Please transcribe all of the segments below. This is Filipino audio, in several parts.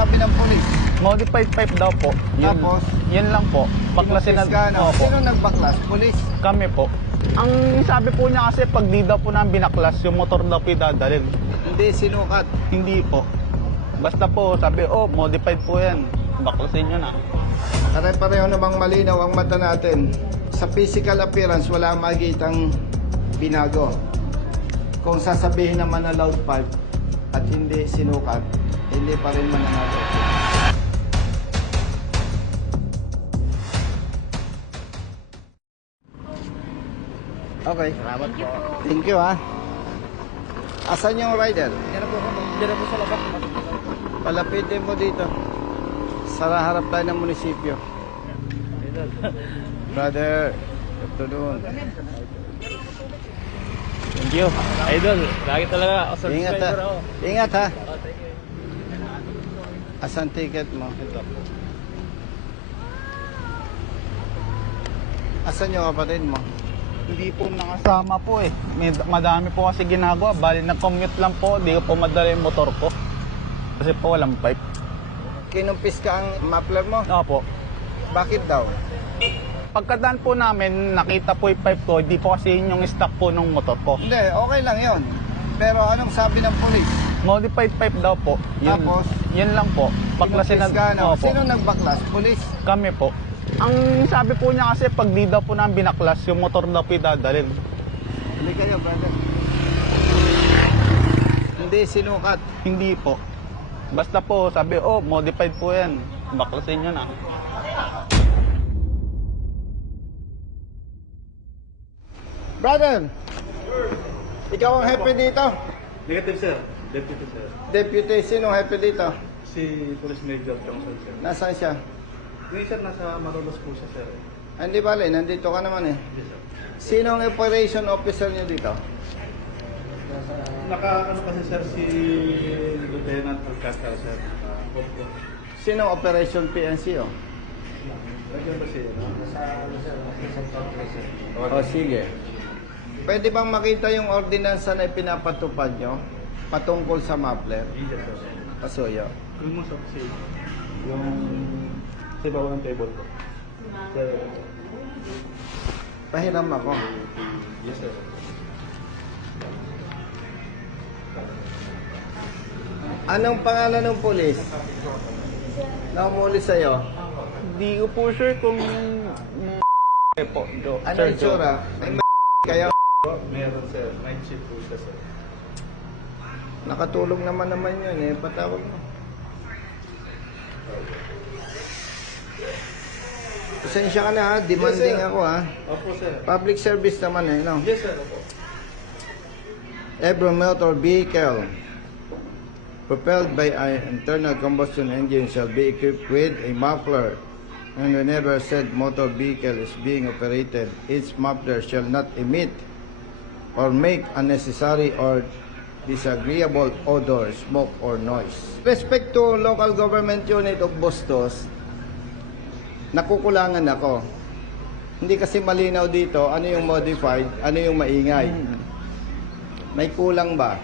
sabi ng polis? Modified pipe daw po. Yun, Tapos? Yun lang po. Baklasin na. Opo. Sino nagbaklas? Polis? Kami po. Ang sabi po niya kasi pag di daw po namin binaklas, yung motor daw po idadalhin. Hindi sinukat. Hindi po. Basta po sabi, modified po yan. Baklasin nyo na. Pare-pareho namang malinaw ang mata natin. Sa physical appearance, wala makikitang binago. Kung sasabihin naman na loud pipe at hindi sinukat, hindi pa rin mananalo. Okay. Salamat po. Thank you, ha. Asan yung rider? Diyan po sa labas. Palapitin mo dito. Sa harap tayo ng munisipyo. Brother, ito doon. Thank you. Idol, lagi talaga ako Ingat, ha. subscriber ako. Ingat, ha. Asan ticket mo? Ito. Asan yung kapatid mo? Hindi po nakasama po eh. Madami po kasi ginagawa. Bali nag-commute lang po. Di ko po madala yung motor ko. Kasi po walang pipe. Kinumpis ka ang muffler mo? Opo. Bakit daw? Pagkadaan po namin, nakita po yung pipe ko. Hindi po kasi yun yung stock po ng motor ko. Hindi, okay lang yon. Pero anong sabi ng polis? Modified pipe daw po. Tapos? Yun lang po. Baklasin Kinumpis ka, no? Opo. Sino nagbaklas? Polis? Kami po. Ang sabi po niya kasi pag di daw po namin binaklas, yung motor daw po idadalhin. Hindi kayo, brother. Hindi sinukat. Hindi po. Basta po sabi, modified po yan. Baklasin nyo na. Brother, ikaw ang happy dito? Negative, sir. Deputy, sir. Deputy, sino happy dito? Si Police Major Johnson, sir. Nasaan siya? Ngayon, sir, nasa Malolos po siya, sir. Hindi bale, nandito ka naman eh. Yes, sir. Sino ang operation officer niyo dito? Naka-ano kasi, sir, si Lieutenant Alcázar, sir. Opo. Sino ang operation PNC o? Nandiyan ba siya? O sige. Pwede bang makita yung ordinansa na ipinapatupad nyo patungkol sa muffler? Yes, sir. Pasuyo. Yung mo, sir, yung sa bawah ng table ko. Sir. Pahiram ako. Yes, sir. Anong pangalan ng pulis? Na umuli sa'yo? Hindi ko po sure kung po. Ano yung tsura? May kayo? Meron, sir. Night shift po siya, sir. Nakatulong naman yun eh. Patawag mo. Pasensya ka na ha. Demanding Yes, sir. ako ha. Opo, sir. Public service naman eh. No? Yes, sir. Opo. Every motor vehicle propelled by an internal combustion engine shall be equipped with a muffler, and whenever said motor vehicle is being operated, its muffler shall not emit or make unnecessary or disagreeable odor, smoke, or noise. Respect to local government unit of Bustos, nakukulangan ako. Hindi kasi malinaw dito ano yung modified, ano yung maingay. May kulang ba?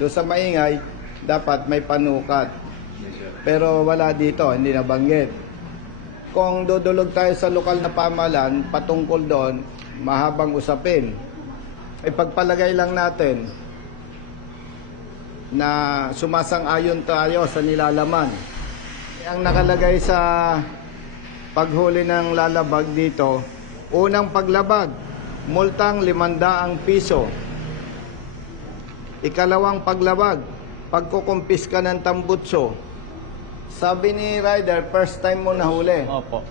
Doon sa maingay, dapat may panukat. Pero wala dito, hindi nabanggit. Kung dudulog tayo sa lokal na pamahalaan, patungkol doon, mahabang usapin. Ipagpalagay lang natin na sumasang-ayon tayo sa nilalaman. Ang nakalagay sa paghuli ng lalabag dito, unang paglabag, multang 500 piso. Ikalawang paglabag, pagkukumpiska ng tambutso. Sabi ni Ryder, first time mo nahuli. Opo.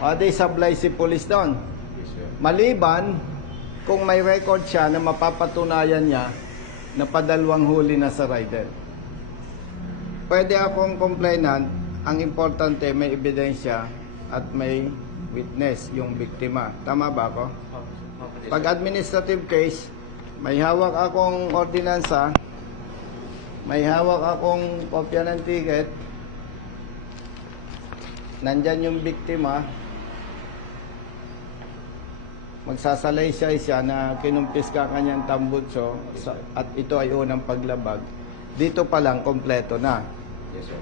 O di sablay si police doon. Maliban, kung may record siya na mapapatunayan niya na padalawang huli na sa Ryder. Pwede akong complainant, ang importante may ebidensya at may witness, yung biktima. Tama ba ako? Pag administrative case, may hawak akong ordinansa, may hawak akong kopya ng ticket, nandyan yung biktima, magsasalaysay siya na kinumpis ka kanyang tambutso at ito ay unang paglabag. Dito pa lang, kompleto na. Yes, sir.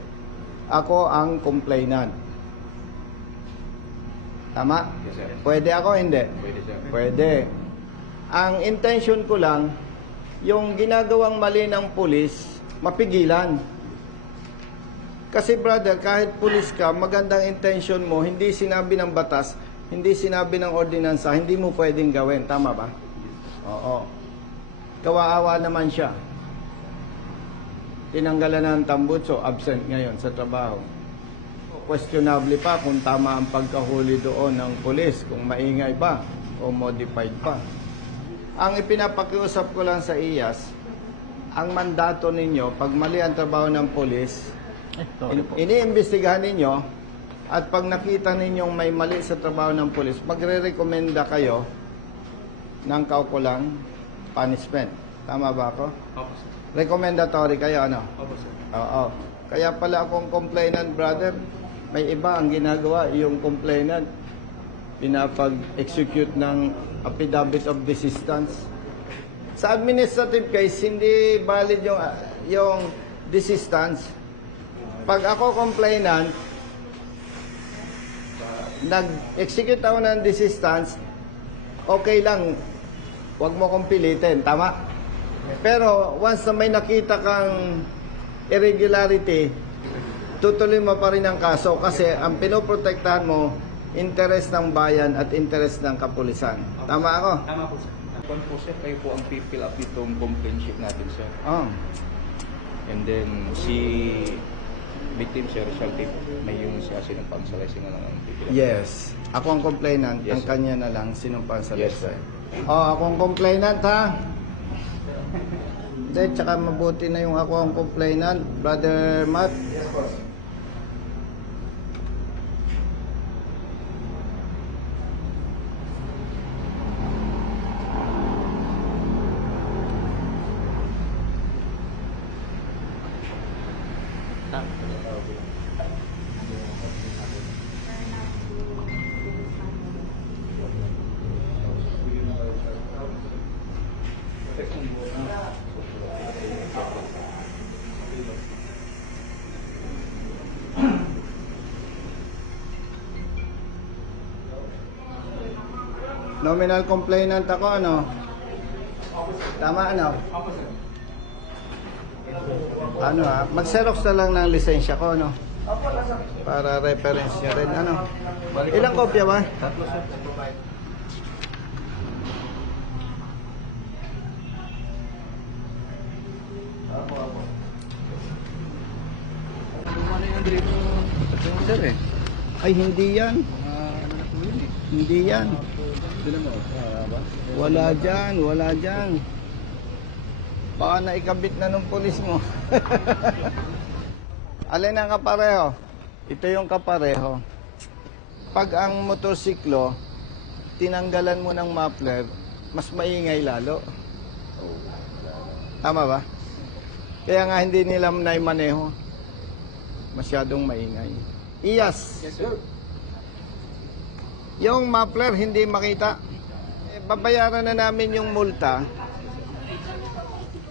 Ako ang complainant. Tama? Yes, sir. Pwede ako, hindi? Pwede, sir. Pwede. Ang intention ko lang, yung ginagawang mali ng pulis, mapigilan. Kasi brother, kahit pulis ka, magandang intention mo, hindi sinabi ng batas, hindi sinabi ng ordinansa, hindi mo pwedeng gawin. Tama ba? Oo. Kawaawa naman siya. Tinanggalan na ng tambutso, absent ngayon sa trabaho. Questionable pa kung tama ang pagkahuli doon ng pulis, kung maingay pa o modified pa. Ang ipinapakiusap ko lang sa IAS, ang mandato ninyo, pag mali ang trabaho ng pulis, Sorry po. iniimbestigahan ninyo, at pag nakita ninyong may mali sa trabaho ng pulis, magre-recommenda kayo ng kaukulang punishment. Tama ba ako? Opo, sir. Recommendatory kayo, ano? Opo, sir. Oo. Kaya pala akong complainant, brother. May iba ang ginagawa, yung complainant, pinapag-execute ng affidavit of desistance. Sa administrative case, hindi valid yung desistance. Pag ako complainant, nag-execute ako ng desistance, okay lang, huwag mo kong pilitin, tama? Pero once na may nakita kang irregularity, tutuloy mo pa rin ang kaso kasi ang pinoprotektahan mo, interest ng bayan at interest ng kapulisan. Tama ako? Tama po, sir. Kung po, sir, kayo po ang pipill up itong complaint sheet natin, sir. Oh. And then, si victim, sir, shall take may yung siya sinumpang sa lesson na lang ang pipill up. Yes. Ako ang complainant, Yes, ang sir. kanya na lang sinumpang sa Yes, lesa. sir. Oh, ako ang complainant, ha? Hindi, tsaka mabuti na yung ako ang complainant, Brother Matt. Yes, boss. Nominal complainant ako, ano? Tama, ano? Ano ha? Mag-xerox na lang ng lisensya ko, no? Para reference nyo rin, ano? Ilang kopya ba? Tatlo, sir. Ano yung dito? Tatlo, sir, eh. Ay, hindi yan. Ano na po yun, eh. Hindi yan. Sila mo, ba? Wala dyan, wala dyan. Baka naikabit na nung polis mo. Alin ang kapareho? Ito yung kapareho. Pag ang motorsiklo, tinanggalan mo ng muffler, mas maingay lalo. Tama ba? Kaya nga hindi nila naimaneho. Masyadong maingay. Iyas. Yes, sir. Yung muffler hindi makita. Babayaran na namin yung multa.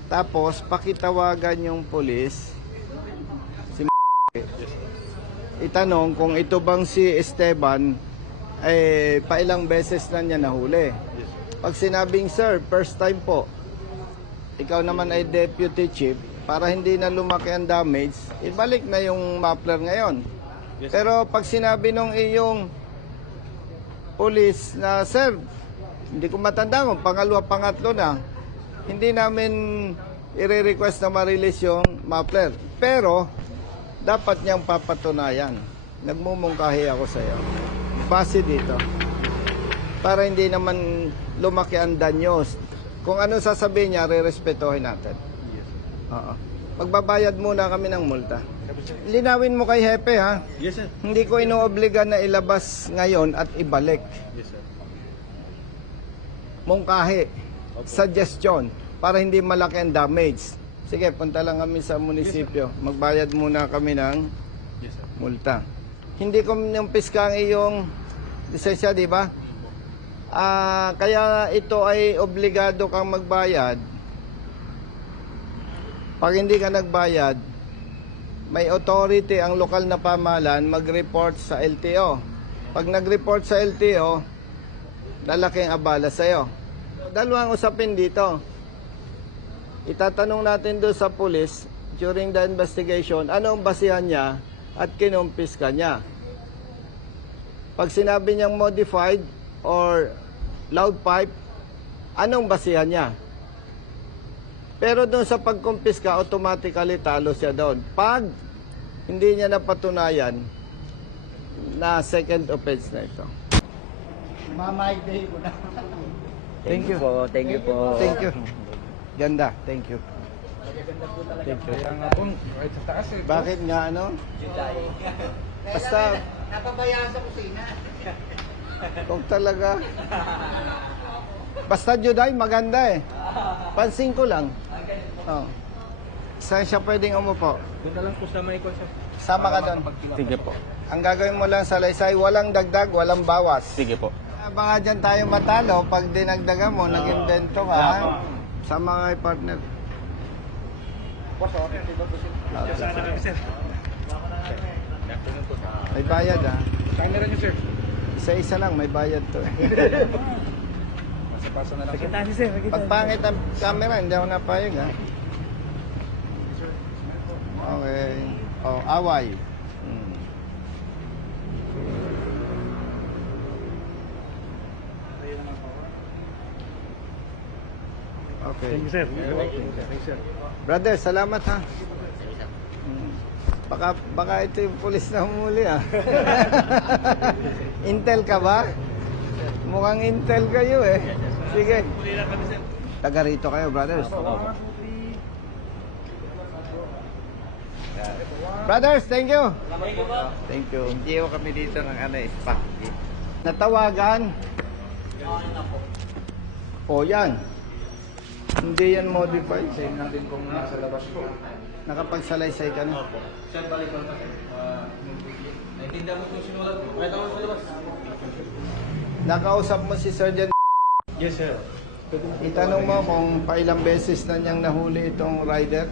Tapos pakitawagan yung pulis. Si itanong kung ito bang si Esteban pailang beses na niya nahuli. Pag sinabing, sir, first time po, ikaw naman ay deputy chief, para hindi na lumaki ang damage, ibalik na yung muffler ngayon. Yes, Pero pag sinabi nung iyong police na, sir, hindi ko matanda kung pangalawa, pangatlo na, hindi namin i-request na ma-release yung muffler. Pero, dapat niyang papatunayan. Nagmumungkahi ako sa iyo. Base dito. Para hindi naman lumaki ang danyos. Kung ano sasabihin niya, re-respetuhin natin. Yes, Oo. Magbabayad muna kami ng multa. Linawin mo kay Hepe, ha? yes, sir. Hindi ko inoobliga na ilabas ngayon at ibalik. Yes, sir. Mungkahi. Suggestion. Para hindi malaki ang damage. Sige, punta lang kami sa munisipyo. Magbayad muna kami ng Yes, sir. multa. Hindi ko numpiska ang iyong lisensya, di ba? Kaya ito ay obligado kang magbayad. Pag hindi ka nagbayad, may authority ang lokal na pamahalaan mag-report sa LTO. Pag nag-report sa LTO, lalaking abala sa'yo. Dalawang usapin dito. Itatanong natin doon sa police during the investigation, anong basihan niya at kinumpis ka niya. Pag sinabi niyang modified or loud pipe, anong basihan niya? Pero doon sa pagkumpis ka, automatically talo siya doon. Pag hindi niya napatunayan na second offense na ito. Mamay-day ko na. Thank you po, thank you po. Thank you. Ganda, thank you. Thank you. Kaya nga po, right sa taas eh. Bakit nga ano? Basta, Napabayaan sa kusina. kung talaga. Basta Juday, maganda eh. Pansin ko lang. Oh. Saan siya pwedeng umupo? Doon na lang po sa may konsep. Sama ka doon. Sige po. Ang gagawin mo lang sa laysay, walang dagdag, walang bawas. Sige po. Baka dyan tayo matalo pag dinagdagan mo, nag-invento ka. ha? Sama kay partner. Sana kami, sir. May bayad ha. Camera niyo, sir. Isa-isa lang, may bayad to eh. Pasa-pasa na lang, sir. Pag pangit ang camera, hindi ako napayag ha. Okay. Oh, away. Hmm. Okay. Thank you, sir. Thank you, sir. Brother, salamat ha. Hmm. Baka ito yung pulis na humuli ah. Intel ka ba? Mukhang Intel kayo eh. Sige. Taga rito kayo, brothers. Brothers, thank you. Thank you. Hindi ko kami dito ng spa. Natawagan. O yan. Hindi yan modified. Same natin kung nasa labas po. Nakapagsalaysay ka na. Sir, balik ko naman. Naintindihan mo kung sinulat mo. Kaya naman sa labas. Nakausap mo si Sergeant. Yes, sir. Itanong mo kung pailang beses na niyang nahuli itong rider.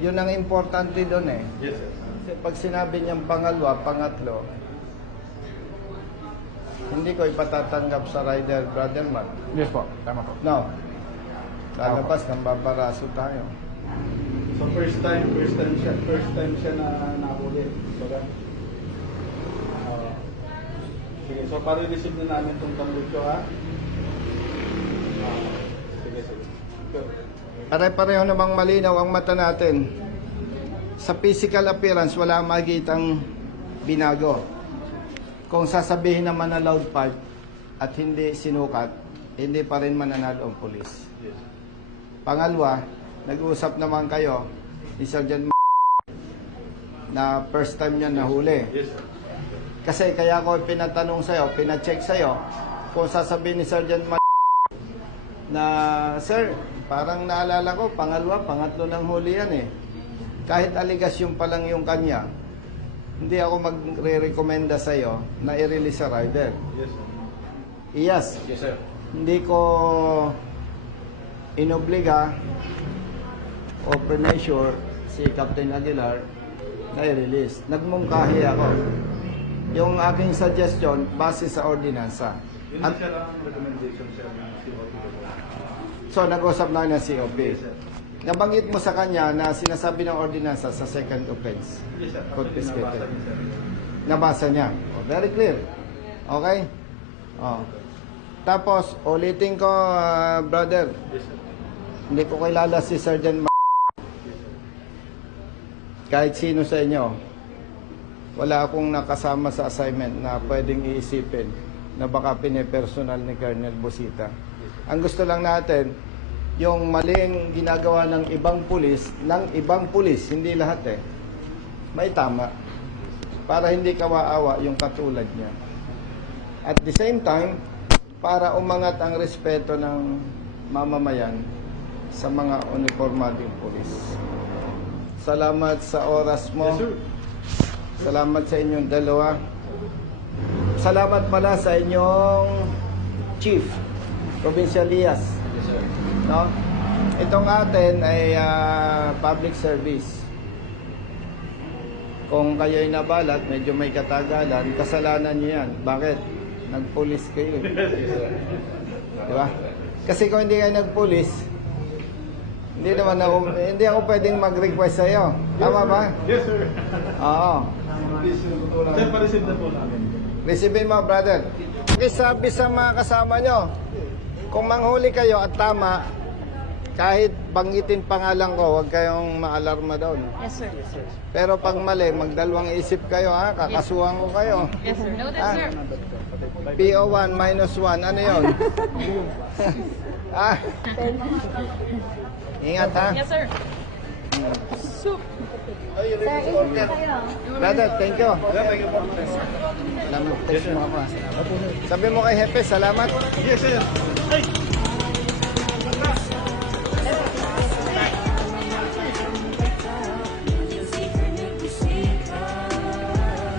Yun ang importante doon eh. Yes, sir. Kasi pag sinabi niyang pangalawa, pangatlo, hindi ko ipatatanggap sa rider, brother Matt. Yes po. Tama po. No. Lalabas, nang babaraso tayo. So first time siya na nahuli. Baga. Sige, so para-receive na namin itong tambutso ha. Sige. Good. Pare-pareho namang malinaw ang mata natin. Sa physical appearance, wala makikitang binago. Kung sasabihin naman na loud pipe at hindi sinukat, hindi pa rin mananalo ang polis. Pangalawa, nag-uusap naman kayo ni Sergeant na first time niya nahuli. Yes, sir. Kasi kaya ko pinatanong sa'yo, pinacheck sa'yo, kung sasabihin ni Sergeant na, Sir, parang naalala ko, pangalawa, pangatlo ng huli yan eh. Kahit aligasyon pa lang yung kanya, hindi ako magre-recommenda sa'yo na i-release sa rider. Yes, sir. Yes, Yes, sir. hindi ko inobliga o premature si Captain Aguilar na i-release. Nagmungkahi ako. Yung aking suggestion, base sa ordinansa. Yun na siya lang ang recommendation sir ng COP. So, nag-usap na ng COP. Nabanggit mo sa kanya na sinasabi ng ordinansa sa second offense. Yes, sir. Confiscated. Nabasa niya, sir. Nabasa niya. Oh, very clear. Okay? Oh. Tapos, ulitin ko, brother. Yes, sir. Hindi ko kilala si Sergeant kahit sino sa inyo. Wala akong nakasama sa assignment na pwedeng iisipin na baka pinipersonal ni Colonel Busita. Ang gusto lang natin, yung maling ginagawa ng ibang pulis, hindi lahat eh, may tama. Para hindi kawaawa yung katulad niya. At the same time, para umangat ang respeto ng mamamayan sa mga uniformading pulis. Salamat sa oras mo. Yes, sir. Salamat sa inyong dalawa. Salamat pala sa inyong Chief, Provincial Lias. Yes, sir. No? Itong atin ay public service. Kung kayo'y nabalat, medyo may katagalan, kasalanan nyo yan. Bakit? Nagpulis kayo. Di ba? Kasi kung hindi kayo nagpulis, hindi ako pwedeng mag-request sa'yo. Tama ba? Yes, sir. Oo. Sir, pa-receive na po namin. Receivein mo, brother. Sabi sa mga kasama nyo, kung manghuli kayo at tama, kahit banggitin pangalan ko, huwag kayong maalarma doon. Yes, sir. Pero pag mali, magdalawang isip kayo, ha? Kakasuhan ko kayo. Yes, sir. Noted, Ah. sir. PO1 minus 1, ano yun? Ah. Ingat, ha? Yes, sir. Brother, thank you. Salamat, text mo ako. Sabi mo kay Hepe, salamat. Yes, sir.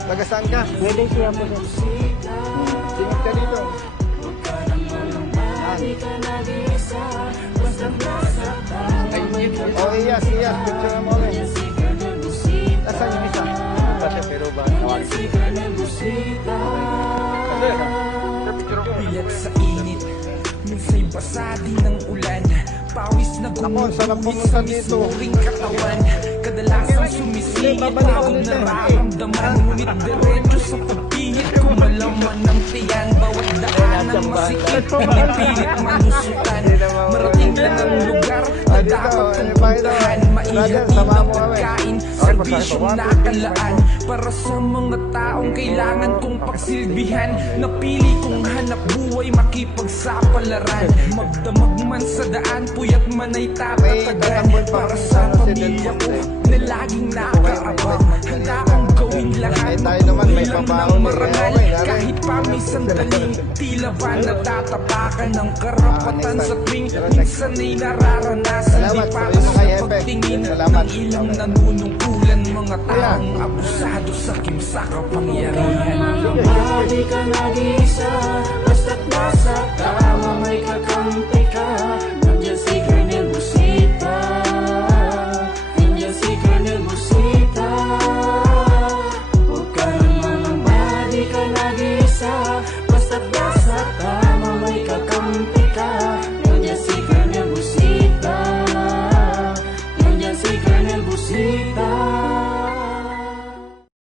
Taga saan ka? Pwede siya po doon. Singit ka dito. Oh, iyas. Picture mo ulit. Nasaan yung isa? Pero ba? Bilat sa init, minsa'y basa din ng ulan. Pawis na Ako, sarap gumuguhit pumunta sa dito. misuring katawan. Kadalasang sumisingit akong nararamdaman. Ngunit diretso sa pagpihit ko malaman ng tiyan. Bawat daan ng masikip, pinipilit manusutan. Marating lang ang lugar na dapat kong puntahan. Maihatid ang pagkain, serbisyong nakalaan. Para sa mga taong kailangan kong pagsilbihan. Napili kong hanap buhay, makipagsapalaran. Magdamag man sa daan, puyat man ay tatatagan. Para sa pamilya ko na laging nakaabang. Handa kong gawin lahat, tayo naman, may magulang pabaon ng eh. marangal. Okay, okay. Kahit pa may sandaling tila ba natatapakan ng karapatan sa tuwing minsan ay nararanasan. Di Salamat. para Sabi mo sa kay Epe. pagtingin Salamat. ng ilang nanunungkulan. Mga taong abusado sa kimsa kapangyarihan. Di ka nag-iisa, basta't nasa tama.